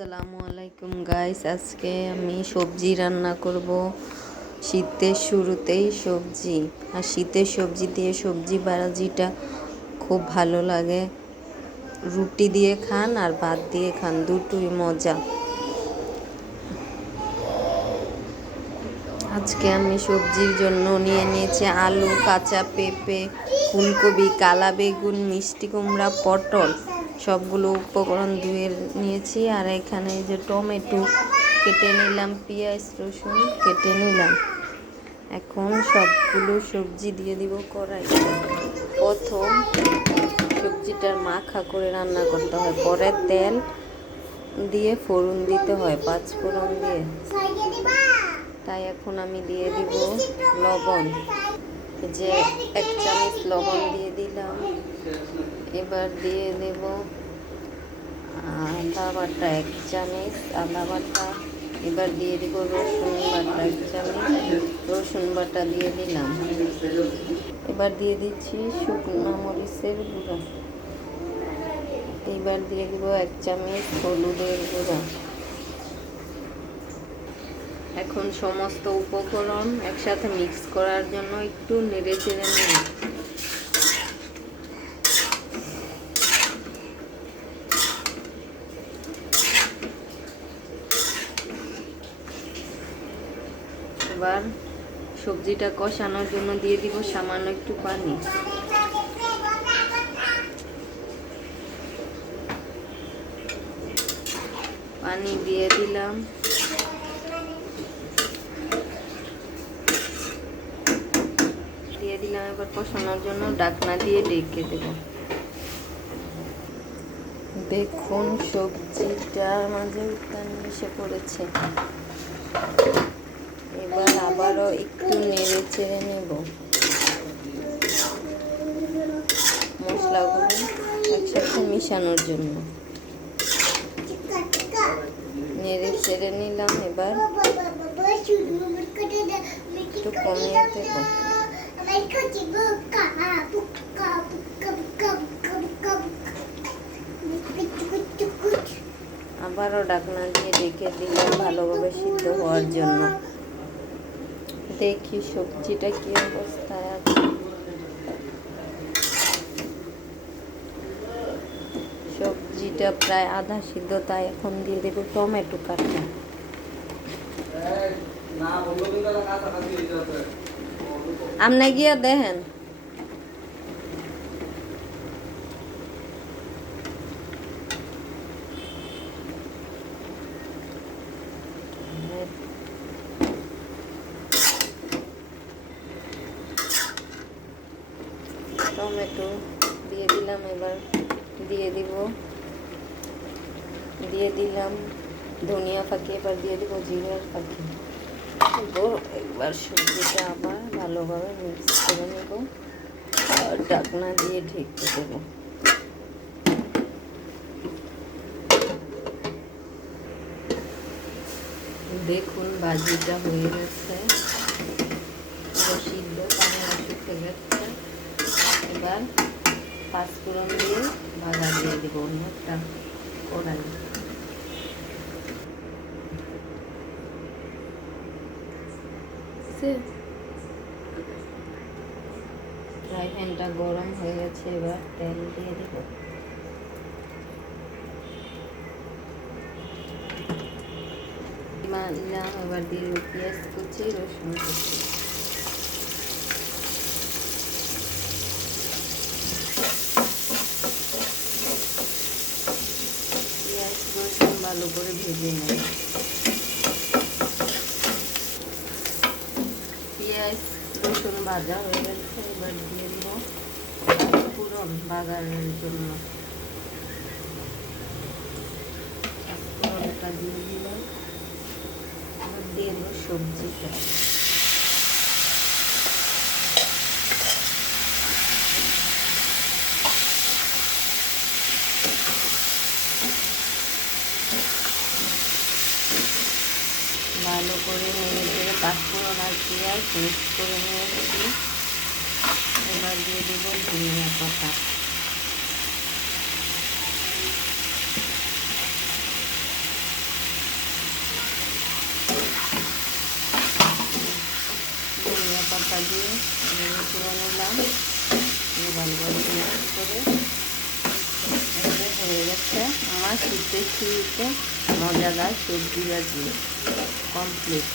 আসসালামু আলাইকুম গাইস, আজকে আমি সবজি রান্না করব। শীতের শুরুতেই সবজি, আর শীতের সবজি দিয়ে সবজি ভাজিটা খুব ভালো লাগে। রুটি দিয়ে খান আর ভাত দিয়ে খান, দুটোই মজা। আজকে আমি সবজির জন্য নিয়ে নিয়েছি আলু, কাঁচা পেঁপে, ফুলকপি, কালা বেগুন, মিষ্টি কুমড়া, পটল, সবগুলো উপকরণ ধুয়ে নিয়েছি। আর এখানে যে টমেটো কেটে নিলাম, পেঁয়াজ রসুন কেটে নিলাম। এখন সবগুলো সবজি দিয়ে দিব কড়াইতে। প্রথম সবজিটার মাখা করে রান্না করতে হয়, পরে তেল দিয়ে ফোড়ন দিতে হয়, 5 ফোড়ন দিয়ে। তাই এখন আমি দিয়ে দিব লবণ, যে 1 চামচ লবণ দিয়ে দিলাম। এবার দিয়ে দেব আদা বাটা 1 চামচ আদা বাটা। এবার দিয়ে দিব রসুন বাটা 1 চামচ রসুন বাটা দিয়ে দিলাম। এবার দিয়ে দিচ্ছি শুকনো মরিচের গুঁড়া। এবার দিয়ে দিব 1 চামচ হলুদের গুঁড়া। এখন সমস্ত উপকরণ একসাথে মিক্স করার জন্য একটু নেড়ে চেড়ে নেব। এবার সবজিটা কষানোর জন্য দিয়ে দিব সামান্য একটু পানি। পানি দিয়ে দিলাম। এবার কষানোর জন্য ঢাকনা দিয়ে ঢেকে দেব। দেখুন সবজিটার মাঝে উত্তান এসে পড়েছে। এবার আবারও একটু নেড়ে চেড়ে নেব। মশলাগুলো একসাথে মিশানোর জন্য নেড়ে চেড়ে নিলাম। এবার একটু কমিয়ে দেব। আবারও ঢাকনা দিয়ে ঢেকে দিলাম ভালোভাবে সিদ্ধ হওয়ার জন্য। দেখি সবজিটা কি অবস্থায় আছে। সবজিটা প্রায় আধা সিদ্ধ, তাই এখন দিয়ে দেব টমেটো কাটা। আপনি গিয়ে দেখেন। টমেটো দিয়ে দিলাম। এবার দিয়ে দিলাম ধনিয়া পাখি। এবার দিয়ে দিব জিরার পাখি। একবার সবজিটা আবার ভালোভাবে মিক্স করে নেব আর ঢাকনা দিয়ে ঢেকে দেব। দেখুন ভাজিটা হয়ে গেছে, সিদ্ধ, পানি শুকিয়ে গেছে। এবার 5 ফোড়ন দিয়ে ভাজা দিয়ে দেব অন্য একটা কড়াই। ফ্রাই প্যানটা গরম হয়ে গেছে, এবার তেল দিয়ে দেব। এবার দিয়ে দেব পেঁয়াজ কুচি, রসুন কুচি। পেঁয়াজ রসুন ভালো করে ভেজে নেব। পেঁয়াজ রসুন ভাজা হয়ে গেছে, এবার দিয়ে দিব ফোড়ন বাগারের জন্য। ফোড়নটা দিয়ে দিলাম। এবার দিয়ে দেবো সবজিটা। ভালো করে নেড়ে চেড়ে 5 ফোড়ন আর পেঁয়াজ মিক্স করে নিয়েছি। এবার দিয়ে দেব ধনিয়া পাতা। দিয়ে নেড়ে চেড়ে নিলাম। ভালো করে মিক্স করে হয়ে গেছে আমার শীতে শীতে মজাদার সবজি ভাজি কমপ্লিট।